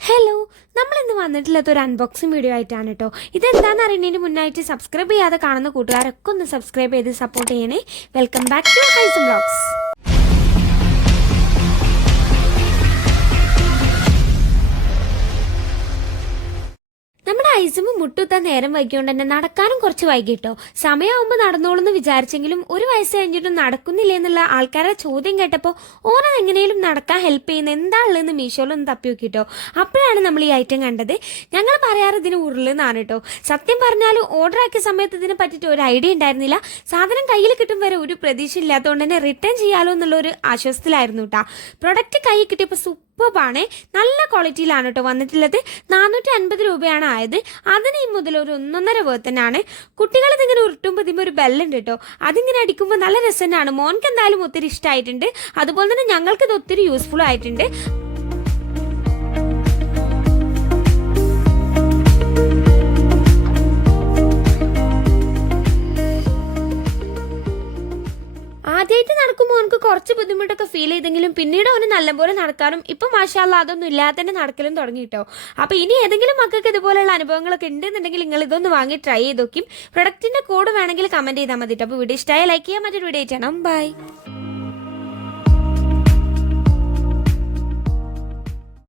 Hello നമ്മൾ ഇന്ന് വന്നിട്ടുള്ളത് ഒരു അൺബോക്സിംഗ് വീഡിയോ ആയിട്ടാണ് കേട്ടോ ഇതെന്താണെന്ന് അറിയുന്നതിന് മുന്നായിട്ട് സബ്സ്ക്രൈബ് ചെയ്യാതെ കാണുന്ന കൂട്ടുകാരൊക്കെ ഒന്ന് സബ്സ്ക്രൈബ് ചെയ്ത് സപ്പോർട്ട് ചെയ്യണേ. Welcome back to Hy's blogs ഐസും മുട്ടുത്താൻ നേരം വൈകിയോണ്ട് തന്നെ നടക്കാനും കുറച്ച് വൈകിട്ടോ? സമയമാകുമ്പോൾ നടന്നോളൂന്ന് വിചാരിച്ചെങ്കിലും ഒരു വയസ്സ് കഴിഞ്ഞിട്ടും നടക്കുന്നില്ല എന്നുള്ള ആൾക്കാരുടെ ചോദ്യം കേട്ടപ്പോൾ ഓരോ എങ്ങനെയും നടക്കാൻ ഹെൽപ്പ് ചെയ്യുന്ന എന്താ ഉള്ളതെന്ന് മീഷോയിലൊന്ന് തപ്പി നോക്കിട്ടോ. അപ്പോഴാണ് നമ്മൾ ഈ ഐറ്റം കണ്ടത്. ഞങ്ങൾ പറയാറ് ഇതിന് ഉരുളെന്നാണ് കേട്ടോ സത്യം പറഞ്ഞാൽ ഓർഡർ ആക്കിയ സമയത്ത് ഇതിനെ പറ്റിയിട്ട് ഒരു ഐഡിയ ഉണ്ടായിരുന്നില്ല. സാധനം കയ്യിൽ കിട്ടും വരെ ഒരു പ്രതീക്ഷ ഇല്ലാത്തതുകൊണ്ട് തന്നെ റിട്ടേൺ ചെയ്യാലോ എന്നുള്ള ഒരു ആശ്വാസത്തിലായിരുന്നു കേട്ടോ പ്രൊഡക്റ്റ് കയ്യിൽ കിട്ടിയപ്പോൾ സൂപ്പർബാണ് നല്ല ക്വാളിറ്റിയിലാണ് കേട്ടോ വന്നിട്ടുള്ളത്. നാനൂറ്റി അൻപത് രൂപയാണ് ആയത്. അതിന് ഈ മുതൽ ഒരു ഒന്നൊന്നര വേർത്തനാണ് കുട്ടികൾ ഇതിങ്ങനെ ഉരുട്ടുമ്പോൾ ഇതിന് ഒരു ബെല്ലുണ്ട് കേട്ടോ. അതിങ്ങനെ അടിക്കുമ്പോൾ നല്ല രസമാണ് മോൻക്ക് എന്തായാലും ഒത്തിരി ഇഷ്ടമായിട്ടുണ്ട് അതുപോലെ തന്നെ ഞങ്ങൾക്ക് ഇത് ഒത്തിരി യൂസ്ഫുൾ ആയിട്ടുണ്ട്. നടക്കുമ്പോൾ അവനക്ക് കുറച്ച് ബുദ്ധിമുട്ടൊക്കെ ഫീൽ ചെയ്തെങ്കിലും പിന്നീട് അവന് നല്ലപോലെ നടക്കാനും ഇപ്പൊ മാഷാല്ല അതൊന്നും ഇല്ലാതെ തന്നെ നടക്കലും തുടങ്ങി കേട്ടോ അപ്പൊ ഇനി ഏതെങ്കിലും മക്കൾക്ക് ഇതുപോലെയുള്ള അനുഭവങ്ങളൊക്കെ ഉണ്ടെന്നുണ്ടെങ്കിൽ നിങ്ങൾ ഇതൊന്ന് വാങ്ങി ട്രൈ ചെയ്ത് നോക്കും പ്രൊഡക്റ്റിന്റെ കോഡ് വേണമെങ്കിൽ കമന്റ് ചെയ്താൽ മതി അപ്പൊ അപ്പോൾ വീഡിയോ ഇഷ്ടമായ ലൈക്ക് ചെയ്യാൻ മറ്റൊരു വീഡിയോ ചെയ്യണം ബൈ